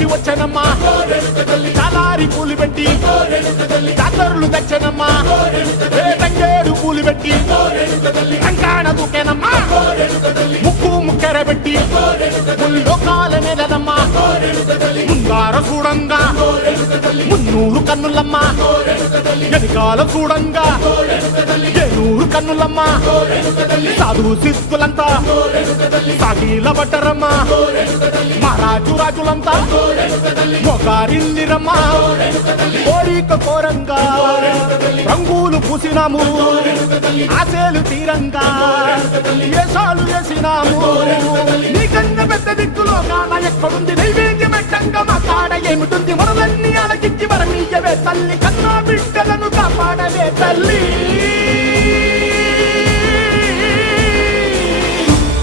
పెట్టి వచ్చనమ్మా చాలారి పూలు పెట్టి జాతరులు తెచ్చనమ్మా తంగేడు పూలు పెట్టి కంకాణ దూకేనమ్మా ముక్కు ముక్కెర పెట్టి ముల్లోకాల నెలనమ్మా ముంగార చూడంగా మున్నూరు కన్నులమ్మా వెనకాల చూడంగా ఏనూరు కన్నులమ్మా సాధు సిద్ధులంతా సాగిల పడ్డరమ్మా మహారాజు రాజులంతా మొగారిల్లిరమ్మా కోరిక కోరంగా రంగులు పూసినాము ఆశలు తీరంగా ఏసాలు వేసినాము నీకన్నా పెద్ద దిక్కులో కాన ఎక్కడుంది నైవేద్యం ఎట్టంగా మా కాడ ఏమిటుంది మనలన్నీ అలకిచ్చి వరమీయవే తల్లి కన్నా బిడ్డలను కాపాడవే తల్లి